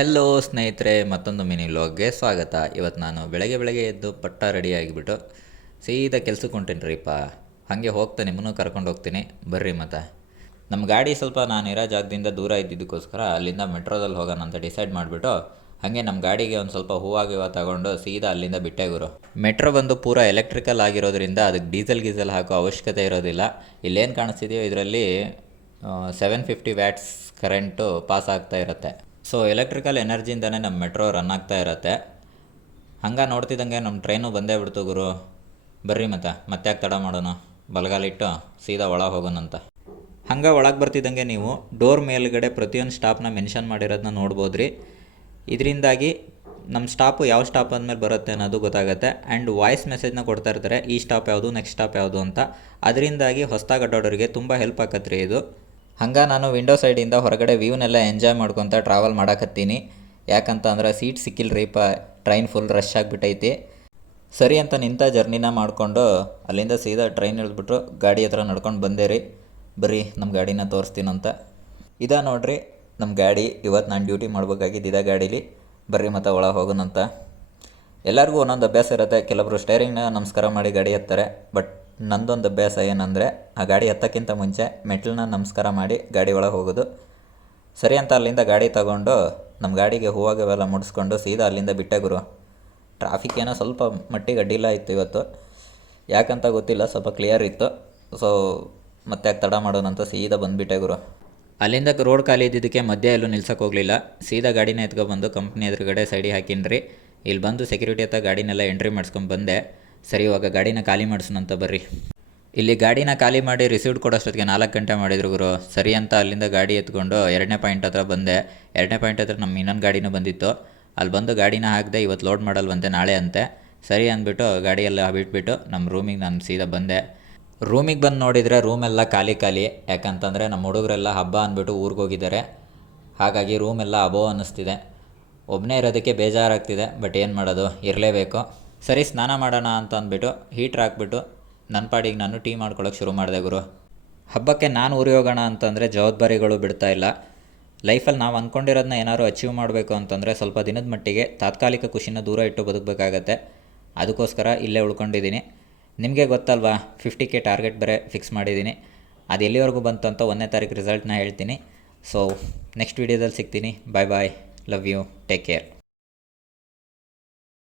Hello ಸ್ನೇಹಿತರೆ, ಮತ್ತೊಂದು mini ವ್ಲಾಗ್ಗೆ ಸ್ವಾಗತ. ಇವತ್ತು ನಾನು ಬೆಳಗ್ಗೆ ಎದ್ದು ಪಟ್ಟ ರೆಡಿ ಆಗಿಬಿಟ್ಟು ಸೀದಾ ಕೆಲ್ಸಕ್ಕೆ ಹೊಂಟೇನ್ರಿಪ್ಪ. ಹಾಗೆ ಹೋಗ್ತಾ ನಿಮ್ಮನ್ನು ಕರ್ಕೊಂಡು ಹೋಗ್ತೀನಿ, ಬರ್ರಿ. ಮತ್ತು ನಮ್ಮ ಗಾಡಿ ಸ್ವಲ್ಪ ನಾನು ಇರೋ ಜಾಗದಿಂದ ದೂರ ಇದ್ದಿದ್ದಕ್ಕೋಸ್ಕರ ಅಲ್ಲಿಂದ ಮೆಟ್ರೋದಲ್ಲಿ ಹೋಗೋಣ ಅಂತ ಡಿಸೈಡ್ ಮಾಡಿಬಿಟ್ಟು ಹಾಗೆ ನಮ್ಮ ಗಾಡಿಗೆ ಒಂದು ಸ್ವಲ್ಪ ಹೂವಾಗಿವ ತಗೊಂಡು ಸೀದಾ ಅಲ್ಲಿಂದ ಬಿಟ್ಟೆ ಗುರು. ಮೆಟ್ರೋ ಬಂದು ಪೂರಾ ಎಲೆಕ್ಟ್ರಿಕಲ್ ಆಗಿರೋದ್ರಿಂದ ಅದಕ್ಕೆ ಡೀಸೆಲ್ ಹಾಕೋ ಅವಶ್ಯಕತೆ ಇರೋದಿಲ್ಲ. ಇಲ್ಲೇನು ಕಾಣಿಸ್ತಿದೆಯೋ ಇದರಲ್ಲಿ 750 ವ್ಯಾಟ್ಸ್ ಕರೆಂಟು ಪಾಸ್ ಆಗ್ತಾ ಇರುತ್ತೆ. ಸೊ ಎಲೆಕ್ಟ್ರಿಕಲ್ ಎನರ್ಜಿಯಿಂದನೇ ನಮ್ಮ ಮೆಟ್ರೋ ರನ್ ಆಗ್ತಾ ಇರುತ್ತೆ. ಹಂಗೆ ನೋಡ್ತಿದ್ದಂಗೆ ನಮ್ಮ ಟ್ರೈನು ಬಂದೇ ಬಿಡ್ತು ಗುರು. ಬರ್ರಿ ಮತ್ತೆ ಯಾಕೆ ತಡ ಮಾಡೋಣ, ಬಲಗಾಲಿಟ್ಟು ಸೀದಾ ಒಳಗೆ ಹೋಗೋಣಂತ. ಹಂಗೆ ಒಳಗೆ ಬರ್ತಿದ್ದಂಗೆ ನೀವು ಡೋರ್ ಮೇಲ್ಗಡೆ ಪ್ರತಿಯೊಂದು ಸ್ಟಾಪ್ನ ಮೆನ್ಷನ್ ಮಾಡಿರೋದನ್ನ ನೋಡ್ಬೋದು ರೀ. ಇದರಿಂದಾಗಿ ನಮ್ಮ ಸ್ಟಾಪು ಯಾವ ಸ್ಟಾಪ್ ಅಂದಮೇಲೆ ಬರುತ್ತೆ ಅನ್ನೋದು ಗೊತ್ತಾಗುತ್ತೆ. ಆ್ಯಂಡ್ ವಾಯ್ಸ್ ಮೆಸೇಜ್ನ ಕೊಡ್ತಾ ಇರ್ತಾರೆ, ಈ ಸ್ಟಾಪ್ ಯಾವುದು, ನೆಕ್ಸ್ಟ್ ಸ್ಟಾಪ್ ಯಾವುದು ಅಂತ. ಅದರಿಂದಾಗಿ ಹೊಸ್ದಾಗಿ ಅಡ್ಡೋಡೋರಿಗೆ ತುಂಬ ಹೆಲ್ಪ್ ಆಗತ್ತೆ ರೀ ಇದು. ಹಂಗೆ ನಾನು ವಿಂಡೋ ಸೈಡಿಂದ ಹೊರಗಡೆ ವ್ಯೂನೆಲ್ಲ ಎಂಜಾಯ್ ಮಾಡ್ಕೊತ ಟ್ರಾವೆಲ್ ಮಾಡಕತ್ತೀನಿ. ಯಾಕಂತ ಅಂದ್ರೆ ಸೀಟ್ ಸಿಕ್ಕಿಲ್ರಿಪ್ಪ, ಟ್ರೈನ್ ಫುಲ್ ರಶ್ ಆಗಿಬಿಟ್ಟೈತಿ. ಸರಿ ಅಂತ ನಿಂತ ಜರ್ನಿನ ಮಾಡಿಕೊಂಡು ಅಲ್ಲಿಂದ ಸೀದಾ ಟ್ರೈನ್ ಇಳಿದ್ಬಿಟ್ರು ಗಾಡಿ ಹತ್ರ ನಡ್ಕೊಂಡು ಬಂದೆ ರೀ. ಬರ್ರಿ ನಮ್ಮ ಗಾಡಿನ ತೋರಿಸ್ತೀನಂತ. ಇದ ನೋಡ್ರಿ ನಮ್ಮ ಗಾಡಿ. ಇವತ್ತು ನಾನು ಡ್ಯೂಟಿ ಮಾಡ್ಬೇಕಾಗಿದ್ದು ಇದೇ ಗಾಡೀಲಿ. ಬರ್ರಿ ಮತ್ತೆ ಒಳಗೆ ಹೋಗೋಣಂತ. ಎಲ್ಲರಿಗೂ ಒಂದೊಂದು ಅಭ್ಯಾಸ ಇರುತ್ತೆ. ಕೆಲವರು ಸ್ಟೇರಿಂಗ್ನ ನಮಸ್ಕಾರ ಮಾಡಿ ಗಾಡಿ ಹತ್ತಾರೆ. ಬಟ್ ನಂದೊಂದು ಅಭ್ಯಾಸ ಏನಂದರೆ, ಆ ಗಾಡಿ ಹತ್ತಕ್ಕಿಂತ ಮುಂಚೆ ಮೆಟ್ಲನ್ನ ನಮಸ್ಕಾರ ಮಾಡಿ ಗಾಡಿ ಒಳಗೆ ಹೋಗೋದು. ಸರಿ ಅಂತ ಅಲ್ಲಿಂದ ಗಾಡಿ ತಗೊಂಡು ನಮ್ಮ ಗಾಡಿಗೆ ಹೂವಾಗವೆಲ್ಲ ಮುಡಿಸ್ಕೊಂಡು ಸೀದಾ ಅಲ್ಲಿಂದ ಬಿಟ್ಟೆ ಗುರು. ಟ್ರಾಫಿಕ್ ಏನೋ ಸ್ವಲ್ಪ ಮಟ್ಟಿಗೆ ಅಡ್ಡಿಲ್ಲ ಇತ್ತು ಇವತ್ತು, ಯಾಕಂತ ಗೊತ್ತಿಲ್ಲ, ಸ್ವಲ್ಪ ಕ್ಲಿಯರ್ ಇತ್ತು. ಸೊ ಮತ್ತೆ ಯಾಕೆ ತಡ ಮಾಡೋಣಂತ ಸೀದಾ ಬಂದುಬಿಟ್ಟೆ ಗುರು. ಅಲ್ಲಿಂದ ರೋಡ್ ಖಾಲಿ ಇದ್ದಿದ್ದಕ್ಕೆ ಮಧ್ಯೆ ಎಲ್ಲೂ ನಿಲ್ಸಕ್ಕೆ ಹೋಗಲಿಲ್ಲ. ಸೀದಾ ಗಾಡಿನ ಎತ್ಕೊಬಂದು ಕಂಪ್ನಿ ಎದುರುಗಡೆ ಸೈಡಿಗೆ ಹಾಕಿನ್ರಿ. ಇಲ್ಲಿ ಬಂದು ಸೆಕ್ಯೂರಿಟಿ ಹತ್ರ ಗಾಡಿನೆಲ್ಲ ಎಂಟ್ರಿ ಮಾಡಿಸ್ಕೊಂಡು ಬಂದೆ. ಸರಿ, ಇವಾಗ ಗಾಡಿನ ಖಾಲಿ ಮಾಡಿಸೋಣಂತ ಬರ್ರಿ. ಇಲ್ಲಿ ಗಾಡಿನ ಖಾಲಿ ಮಾಡಿ ರಿಸೀವ್ಡ್ ಕೊಡೋಷ್ಟೊತ್ತಿಗೆ 4 ಗಂಟೆ ಮಾಡಿದ್ರು ಗುರು. ಸರಿ ಅಂತ ಅಲ್ಲಿಂದ ಗಾಡಿ ಎತ್ಕೊಂಡು 2ನೇ ಪಾಯಿಂಟ್ ಹತ್ರ ಬಂದೆ. 2ನೇ ಪಾಯಿಂಟ್ ಹತ್ರ ನಮ್ಮ ಇನ್ನೊಂದು ಗಾಡಿನೂ ಬಂದಿತ್ತು. ಅಲ್ಲಿ ಬಂದು ಗಾಡಿನ ಹಾಕಿದೆ. ಇವತ್ತು ಲೋಡ್ ಮಾಡಲ್ವಂತೆ, ನಾಳೆ ಅಂತೆ. ಸರಿ ಅಂದ್ಬಿಟ್ಟು ಗಾಡಿಯೆಲ್ಲ ಬಿಟ್ಬಿಟ್ಟು ನಮ್ಮ ರೂಮಿಗೆ ನಾನು ಸೀದಾ ಬಂದೆ. ರೂಮಿಗೆ ಬಂದು ನೋಡಿದರೆ ರೂಮೆಲ್ಲ ಖಾಲಿ. ಯಾಕಂತಂದರೆ ನಮ್ಮ ಹುಡುಗರೆಲ್ಲ ಹಬ್ಬ ಅಂದ್ಬಿಟ್ಟು ಊರಿಗೆ ಹೋಗಿದ್ದಾರೆ. ಹಾಗಾಗಿ ರೂಮೆಲ್ಲ ಅಬೋ ಅನ್ನಿಸ್ತಿದೆ. ಒಬ್ಬನೇ ಇರೋದಕ್ಕೆ ಬೇಜಾರಾಗ್ತಿದೆ. ಬಟ್ ಏನು ಮಾಡೋದು, ಇರಲೇಬೇಕು. ಸರಿ, ಸ್ನಾನ ಮಾಡೋಣ ಅಂತ ಅಂದ್ಬಿಟ್ಟು ಹೀಟ್ರ್ ಹಾಕ್ಬಿಟ್ಟು ನನ್ನ ಪಾಡಿಗೆ ನಾನು ಟೀ ಮಾಡ್ಕೊಳ್ಳೋಕೆ ಶುರು ಮಾಡಿದೆ ಗುರು. ಹಬ್ಬಕ್ಕೆ ನಾನು ಊರಿಗೆ ಹೋಗೋಣ ಅಂತಂದರೆ ಜವಾಬ್ದಾರಿಗಳು ಬಿಡ್ತಾಯಿಲ್ಲ. ಲೈಫಲ್ಲಿ ನಾವು ಅಂದ್ಕೊಂಡಿರೋದನ್ನ ಏನಾದ್ರು ಅಚೀವ್ ಮಾಡಬೇಕು ಅಂತಂದರೆ ಸ್ವಲ್ಪ ದಿನದ ಮಟ್ಟಿಗೆ ತಾತ್ಕಾಲಿಕ ಖುಷಿನ ದೂರ ಇಟ್ಟು ಬದುಕಬೇಕಾಗತ್ತೆ. ಅದಕ್ಕೋಸ್ಕರ ಇಲ್ಲೇ ಉಳ್ಕೊಂಡಿದ್ದೀನಿ. ನಿಮಗೆ ಗೊತ್ತಲ್ವಾ, 50K ಟಾರ್ಗೆಟ್ ಬೇರೆ ಫಿಕ್ಸ್ ಮಾಡಿದ್ದೀನಿ. ಅದು ಎಲ್ಲಿವರೆಗೂ ಬಂತು ಅಂತ 1ನೇ ತಾರೀಕು ರಿಸಲ್ಟ್ನ ಹೇಳ್ತೀನಿ. ಸೊ ನೆಕ್ಸ್ಟ್ ವೀಡಿಯೋದಲ್ಲಿ ಸಿಗ್ತೀನಿ. ಬಾಯ್, ಲವ್ ಯು, ಟೇಕ್ ಕೇರ್.